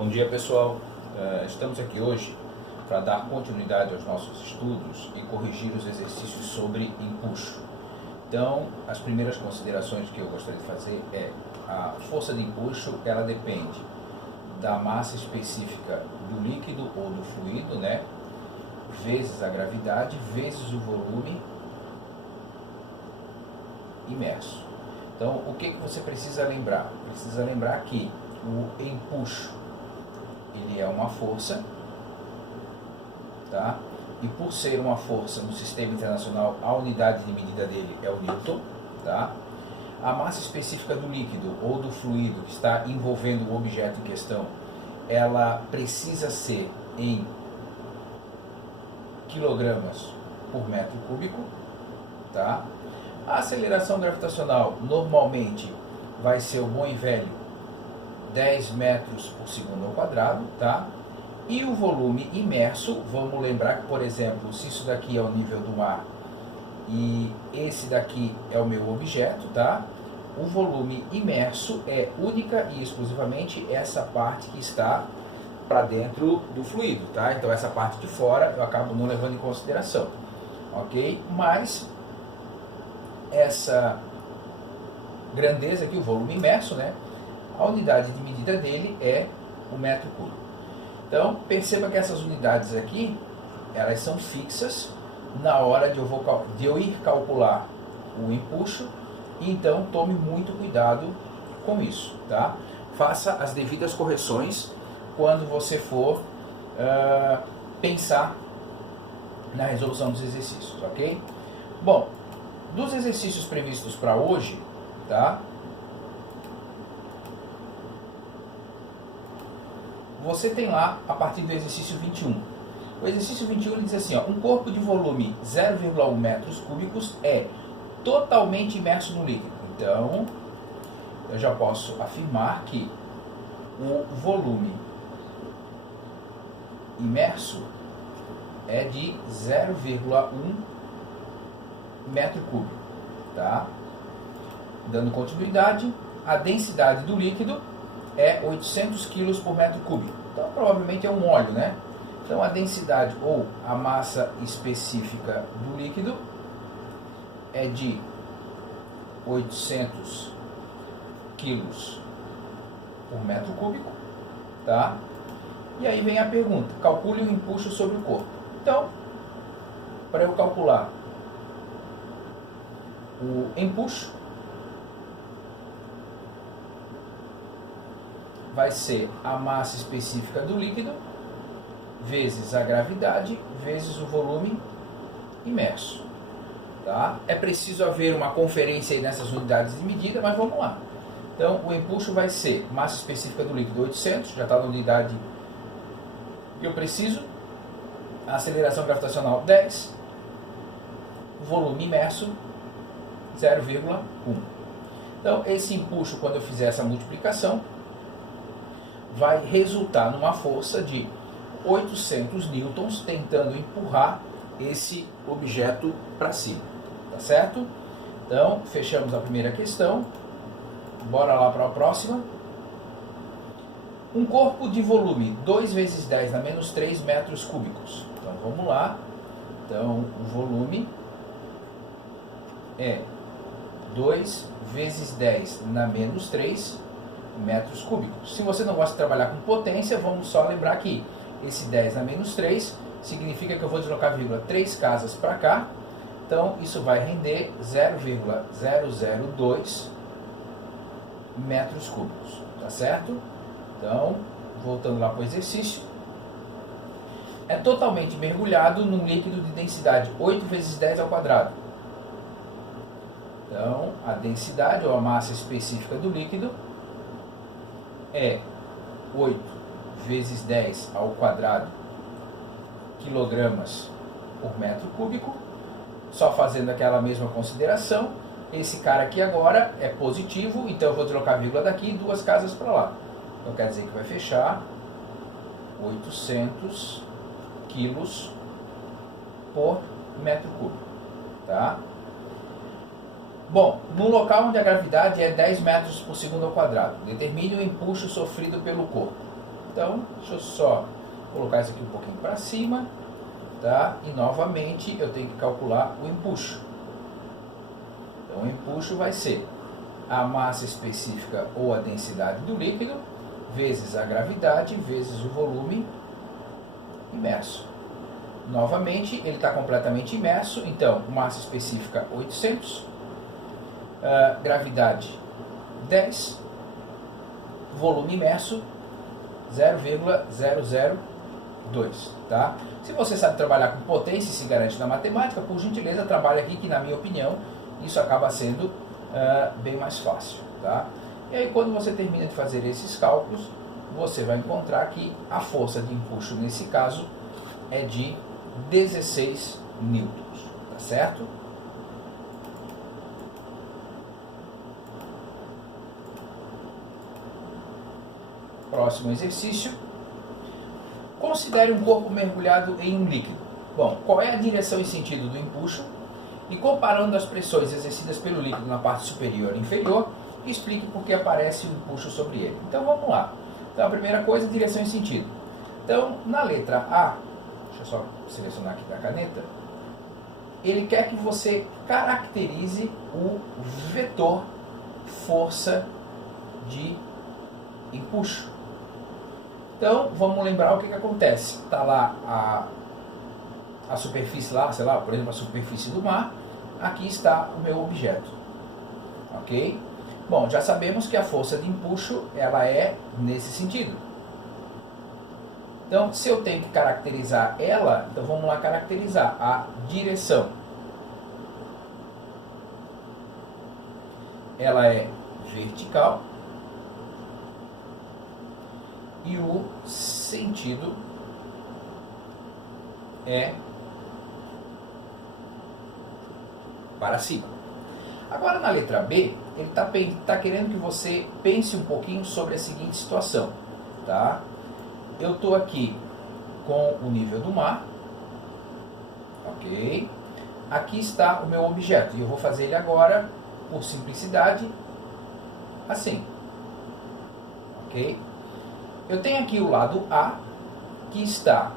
Bom dia, pessoal. Estamos aqui hoje para dar continuidade aos nossos estudos e corrigir os exercícios sobre empuxo. Então, as primeiras considerações que eu gostaria de fazer é: a força de empuxo, ela depende da massa específica do líquido ou do fluido, né? Vezes a gravidade, vezes o volume imerso. Então, o que você precisa lembrar? Precisa lembrar que o empuxo, ele é uma força, tá? E por ser uma força no sistema internacional, a unidade de medida dele é o Newton, tá? A massa específica do líquido ou do fluido que está envolvendo o objeto em questão, ela precisa ser em quilogramas por metro cúbico, tá? A aceleração gravitacional normalmente vai ser o bom e velho 10 metros por segundo ao quadrado, tá? E o volume imerso, vamos lembrar que, por exemplo, se isso daqui é o nível do mar e esse daqui é o meu objeto, tá? O volume imerso é única e exclusivamente essa parte que está para dentro do fluido, tá? Então essa parte de fora eu acabo não levando em consideração, ok? Mas essa grandeza aqui, o volume imerso, né? A unidade de medida dele é o metro cúbico. Então, perceba que essas unidades aqui, elas são fixas na hora de eu ir calcular o empuxo, e então tome muito cuidado com isso, tá? Faça as devidas correções quando você for pensar na resolução dos exercícios, ok? Bom, dos exercícios previstos para hoje, tá? Você tem lá a partir do exercício 21. O exercício 21 diz assim, ó, um corpo de volume 0,1 metros cúbicos é totalmente imerso no líquido. Então, eu já posso afirmar que o volume imerso é de 0,1 metro cúbico, tá? Dando continuidade, a densidade do líquido é 800 kg por metro cúbico. Então, provavelmente é um óleo, né? Então, a densidade ou a massa específica do líquido é de 800 kg por metro cúbico, tá? E aí vem a pergunta: calcule o empuxo sobre o corpo. Então, para eu calcular o empuxo, vai ser a massa específica do líquido vezes a gravidade vezes o volume imerso, tá? É preciso haver uma conferência aí nessas unidades de medida, mas vamos lá. Então, o empuxo vai ser massa específica do líquido 800, já está na unidade que eu preciso. A aceleração gravitacional 10, volume imerso 0,1. Então, esse empuxo, quando eu fizer essa multiplicação, vai resultar numa força de 800 newtons tentando empurrar esse objeto para cima, tá certo? Então, fechamos a primeira questão. Bora lá para a próxima. Um corpo de volume 2 vezes 10 na menos 3 metros cúbicos. Então, vamos lá. Então, o volume é 2 vezes 10 na menos 3 metros cúbicos. Se você não gosta de trabalhar com potência, vamos só lembrar que esse 10 na menos 3 significa que eu vou deslocar 3 casas para cá. Então, isso vai render 0,002 metros cúbicos, tá certo? Então, voltando lá para o exercício, é totalmente mergulhado num líquido de densidade 8 vezes 10 ao quadrado. Então, a densidade ou a massa específica do líquido é 8 vezes 10 ao quadrado quilogramas por metro cúbico. Só fazendo aquela mesma consideração, esse cara aqui agora é positivo, então eu vou deslocar a vírgula daqui e 2 casas para lá. Então quer dizer que vai fechar 800 quilos por metro cúbico, tá? Bom, no local onde a gravidade é 10 metros por segundo ao quadrado, determine o empuxo sofrido pelo corpo. Então, deixa eu só colocar isso aqui um pouquinho para cima, tá? E novamente eu tenho que calcular o empuxo. Então, o empuxo vai ser a massa específica ou a densidade do líquido, vezes a gravidade, vezes o volume imerso. Novamente, ele está completamente imerso, então, massa específica 800, gravidade 10, volume imerso 0,002, tá? Se você sabe trabalhar com potência e se garante na matemática, por gentileza, trabalhe aqui, que na minha opinião, isso acaba sendo bem mais fácil, tá? E aí, quando você termina de fazer esses cálculos, você vai encontrar que a força de empuxo, nesse caso, é de 16 newtons, tá certo? Próximo exercício. Considere um corpo mergulhado em um líquido. Bom, qual é a direção e sentido do empuxo? E comparando as pressões exercidas pelo líquido na parte superior e inferior, explique por que aparece o empuxo sobre ele. Então vamos lá. Então a primeira coisa, direção e sentido. Então, na letra A, deixa eu só selecionar aqui da caneta, ele quer que você caracterize o vetor força de empuxo. Então, vamos lembrar o que acontece. Está lá a superfície lá, sei lá, por exemplo, a superfície do mar. Aqui está o meu objeto. Ok? Bom, já sabemos que a força de empuxo, ela é nesse sentido. Então, se eu tenho que caracterizar ela, então vamos lá caracterizar a direção. Ela é vertical. E o sentido é para cima. Agora, na letra B, ele está querendo que você pense um pouquinho sobre a seguinte situação, tá? Eu estou aqui com o nível do mar, ok? Aqui está o meu objeto, e eu vou fazer ele agora, por simplicidade, assim, ok? Eu tenho aqui o lado A, que está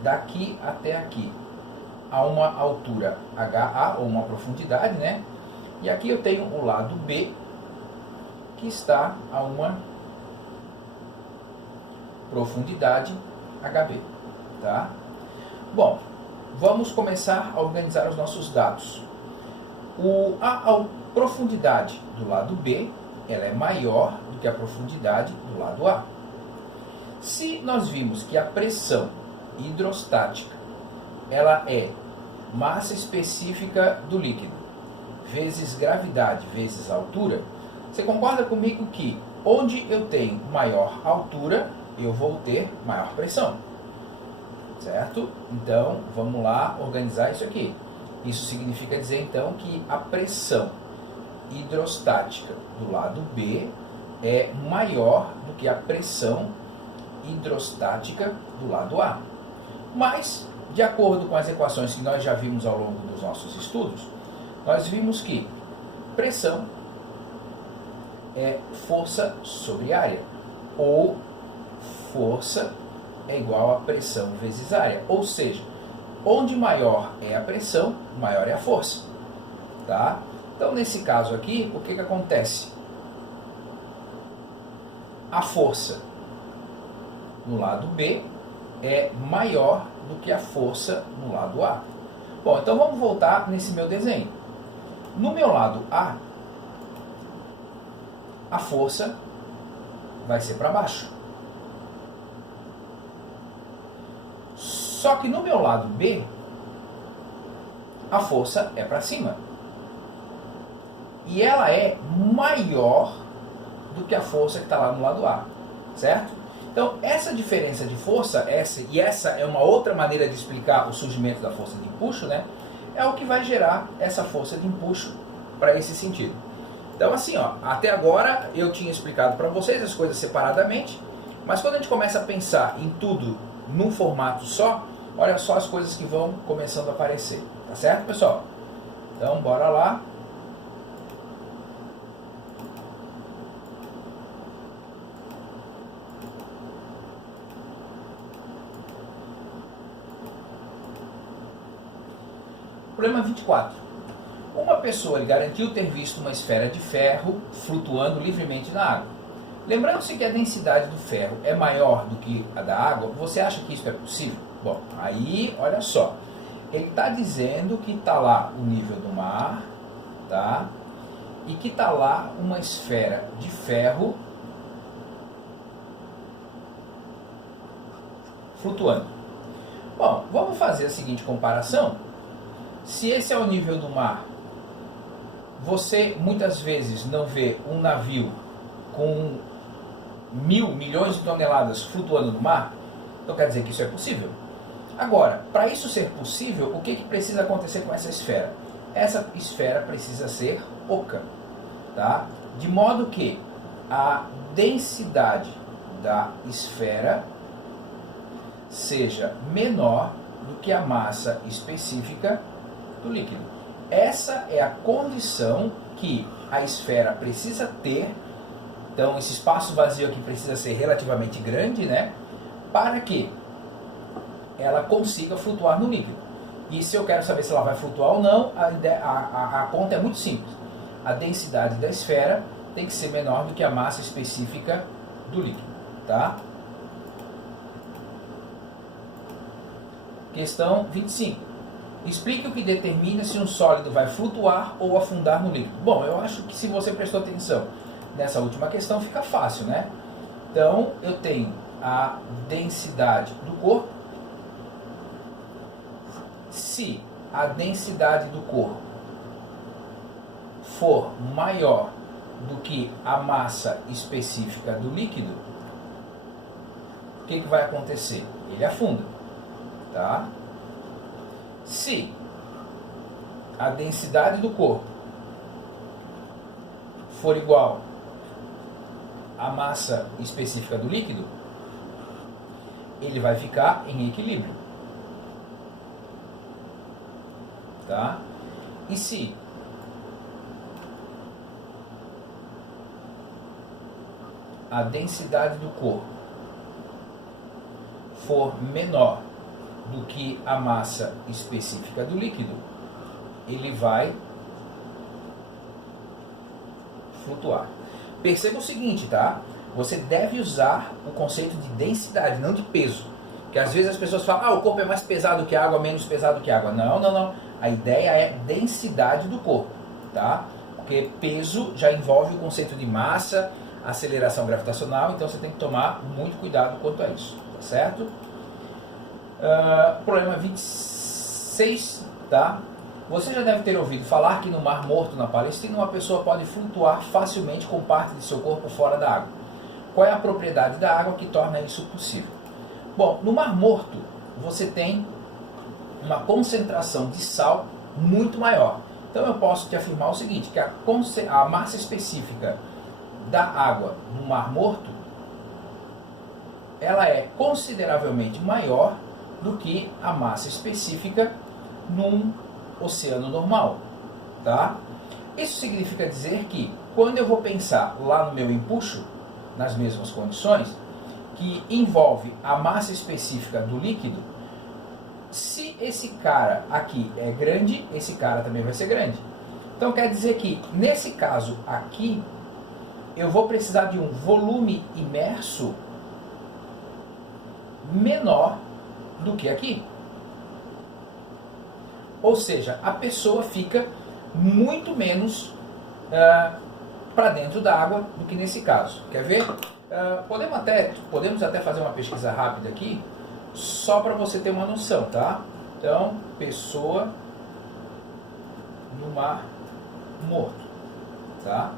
daqui até aqui, a uma altura HA, ou uma profundidade, né? E aqui eu tenho o lado B, que está a uma profundidade HB, tá? Bom, vamos começar a organizar os nossos dados. A profundidade do lado B, ela é maior do que a profundidade do lado A. Se nós vimos que a pressão hidrostática, ela é massa específica do líquido, vezes gravidade, vezes altura, você concorda comigo que onde eu tenho maior altura, eu vou ter maior pressão, certo? Então, vamos lá organizar isso aqui. Isso significa dizer, então, que a pressão hidrostática do lado B é maior do que a pressão hidrostática do lado A. Mas, de acordo com as equações que nós já vimos ao longo dos nossos estudos, nós vimos que pressão é força sobre área, ou força é igual a pressão vezes área. Ou seja, onde maior é a pressão, maior é a força. Tá? Então, nesse caso aqui, o que acontece? A força no lado B é maior do que a força no lado A. Bom, então vamos voltar nesse meu desenho. No meu lado A, a força vai ser para baixo. Só que no meu lado B, a força é para cima. E ela é maior do que a força que está lá no lado A, certo? Então, essa diferença de força, essa é uma outra maneira de explicar o surgimento da força de empuxo, né? É o que vai gerar essa força de empuxo para esse sentido. Então, assim, ó, até agora eu tinha explicado para vocês as coisas separadamente, mas quando a gente começa a pensar em tudo num formato só, olha só as coisas que vão começando a aparecer. Tá certo, pessoal? Então, bora lá. Problema 24. Uma pessoa garantiu ter visto uma esfera de ferro flutuando livremente na água. Lembrando-se que a densidade do ferro é maior do que a da água, você acha que isso é possível? Bom, aí, olha só. Ele está dizendo que está lá o nível do mar, tá? E que está lá uma esfera de ferro flutuando. Bom, vamos fazer a seguinte comparação. Se esse é o nível do mar, você muitas vezes não vê um navio com milhões de toneladas flutuando no mar, então quer dizer que isso é possível. Agora, para isso ser possível, o que precisa acontecer com essa esfera? Essa esfera precisa ser oca, tá? De modo que a densidade da esfera seja menor do que a massa específica do líquido. Essa é a condição que a esfera precisa ter. Então, esse espaço vazio aqui precisa ser relativamente grande, né? Para que ela consiga flutuar no líquido. E se eu quero saber se ela vai flutuar ou não, a conta é muito simples. A densidade da esfera tem que ser menor do que a massa específica do líquido, tá? Questão 25. Explique o que determina se um sólido vai flutuar ou afundar no líquido. Bom, eu acho que se você prestou atenção nessa última questão, fica fácil, né? Então, eu tenho a densidade do corpo. Se a densidade do corpo for maior do que a massa específica do líquido, o que vai acontecer? Ele afunda, tá? Se a densidade do corpo for igual à massa específica do líquido, ele vai ficar em equilíbrio, tá? E se a densidade do corpo for menor do que a massa específica do líquido, ele vai flutuar. Perceba o seguinte, tá? Você deve usar o conceito de densidade, não de peso. Porque às vezes as pessoas falam, o corpo é mais pesado que a água, menos pesado que a água. Não, não, não. A ideia é densidade do corpo, tá? Porque peso já envolve o conceito de massa, aceleração gravitacional, então você tem que tomar muito cuidado quanto a isso, tá certo? Problema 26, tá? Você já deve ter ouvido falar que no Mar Morto, na Palestina, uma pessoa pode flutuar facilmente com parte de seu corpo fora da água. Qual é a propriedade da água que torna isso possível? Bom, no Mar Morto, você tem uma concentração de sal muito maior. Então eu posso te afirmar o seguinte, que a massa específica da água no Mar Morto, ela é consideravelmente maior do que a massa específica num oceano normal, tá? Isso significa dizer que quando eu vou pensar lá no meu empuxo, nas mesmas condições, que envolve a massa específica do líquido, se esse cara aqui é grande, esse cara também vai ser grande. Então quer dizer que nesse caso aqui, eu vou precisar de um volume imerso menor do que aqui. Ou seja, a pessoa fica muito menos para dentro da água do que nesse caso. Quer ver? Podemos até fazer uma pesquisa rápida aqui, só para você ter uma noção, tá? Então, pessoa no Mar Morto, tá?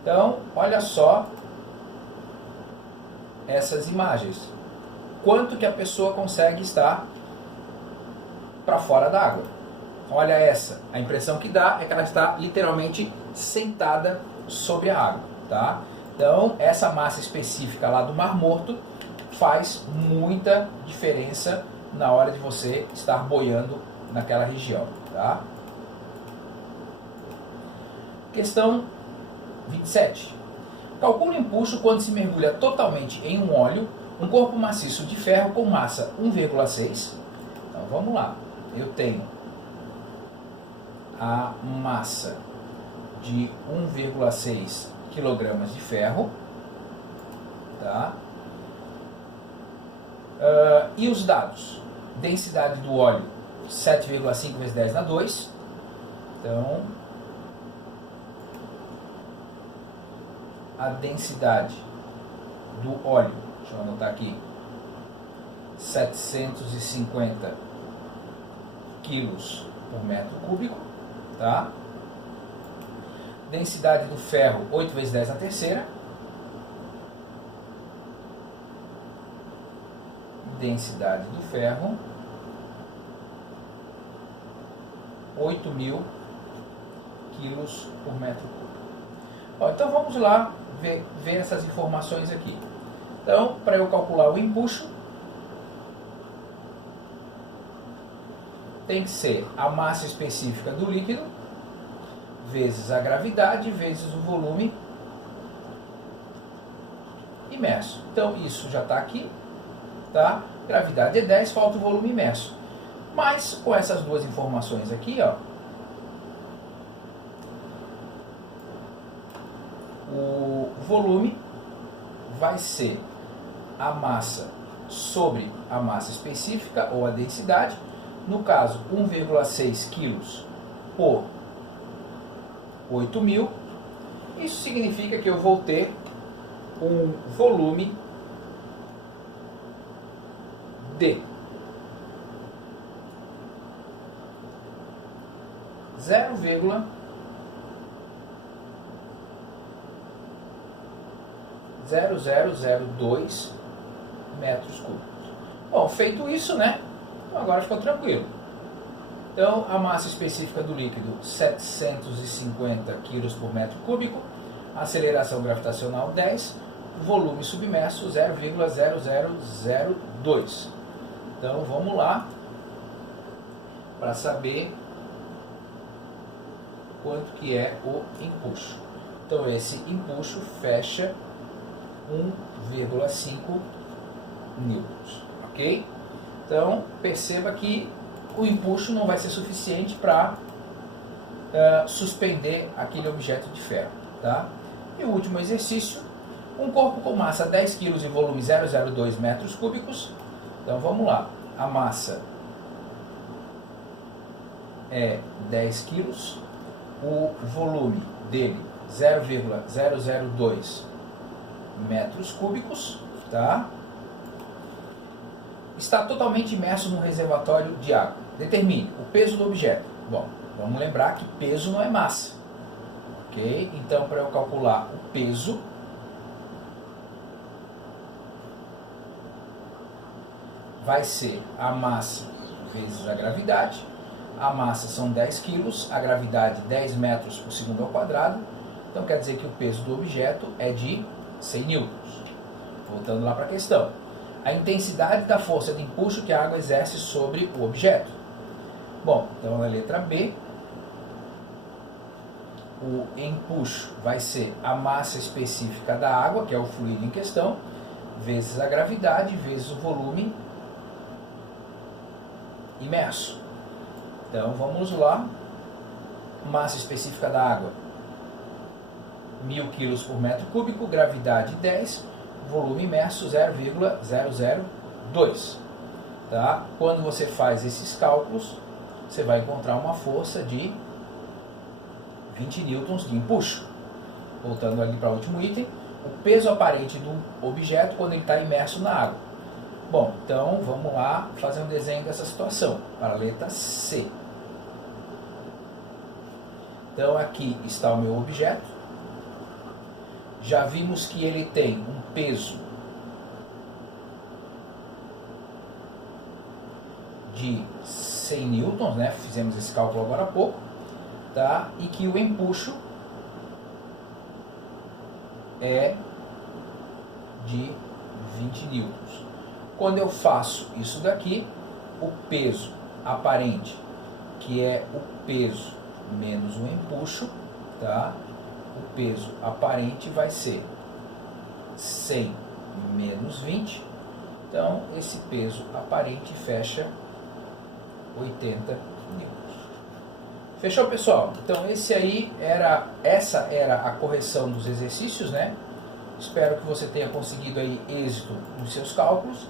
Então, olha só essas imagens. Quanto que a pessoa consegue estar para fora da água. Olha essa. A impressão que dá é que ela está literalmente sentada sobre a água, tá? Então, essa massa específica lá do Mar Morto faz muita diferença na hora de você estar boiando naquela região, tá? Questão 27. Calcule o empuxo quando se mergulha totalmente em um óleo, um corpo maciço de ferro com massa 1,6. Então vamos lá. eu tenho a massa de 1,6 kg de ferro, tá? E os dados: densidade do óleo 7,5 vezes 10 na 2. Então, a densidade do óleo, deixa eu anotar aqui, 750 quilos por metro cúbico, tá? Densidade do ferro, 8 vezes 10 na terceira. Densidade do ferro, 8.000 quilos por metro cúbico. Bom, então vamos lá ver essas informações aqui. Então, para eu calcular o empuxo, tem que ser a massa específica do líquido vezes a gravidade vezes o volume imerso. Então, isso já está aqui, tá? Gravidade é 10, falta o volume imerso. Mas, com essas duas informações aqui, ó, o volume vai ser a massa sobre a massa específica ou a densidade. No caso, 1,6 kg por 8.000. Isso significa que eu vou ter um volume de 0,0002 metros cúbicos. Bom, feito isso, né? Agora ficou tranquilo. Então, a massa específica do líquido, 750 kg por metro cúbico, aceleração gravitacional 10, volume submerso 0,0002. Então, vamos lá para saber quanto que é o empuxo. Então, esse empuxo fecha 1,5 newtons, ok? Então, perceba que o empuxo não vai ser suficiente para suspender aquele objeto de ferro, tá? E o último exercício, um corpo com massa 10 kg e volume 0,02 metros cúbicos. Então, vamos lá. A massa é 10 kg, o volume dele 0,002 metros cúbicos, tá? Está totalmente imerso num reservatório de água. Determine o peso do objeto. Bom, vamos lembrar que peso não é massa, ok? Então, para eu calcular o peso, vai ser a massa vezes a gravidade. A massa são 10 quilos, a gravidade 10 metros por segundo ao quadrado. Então, quer dizer que o peso do objeto é de 100 newtons. Voltando lá para a questão. A intensidade da força de empuxo que a água exerce sobre o objeto. Bom, então na letra B, o empuxo vai ser a massa específica da água, que é o fluido em questão, vezes a gravidade, vezes o volume imerso. Então vamos lá. Massa específica da água, 1.000 kg por metro cúbico, gravidade 10, volume imerso 0,002. Tá? Quando você faz esses cálculos, você vai encontrar uma força de 20 newtons de empuxo. Voltando ali para o último item, o peso aparente do objeto quando ele está imerso na água. Bom, então vamos lá fazer um desenho dessa situação, para a letra C. Então aqui está o meu objeto. Já vimos que ele tem um peso de 100 newtons, né? Fizemos esse cálculo agora há pouco, tá? E que o empuxo é de 20 newtons. Quando eu faço isso daqui, o peso aparente, que é o peso menos o empuxo, tá? O peso aparente vai ser 100 menos 20. Então, esse peso aparente fecha 80 newtons. Fechou, pessoal? Então essa era a correção dos exercícios, né? Espero que você tenha conseguido aí êxito nos seus cálculos.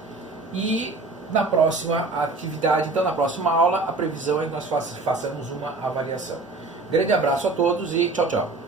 E na próxima atividade, então na próxima aula, a previsão é que nós façamos uma avaliação. Grande abraço a todos e tchau, tchau.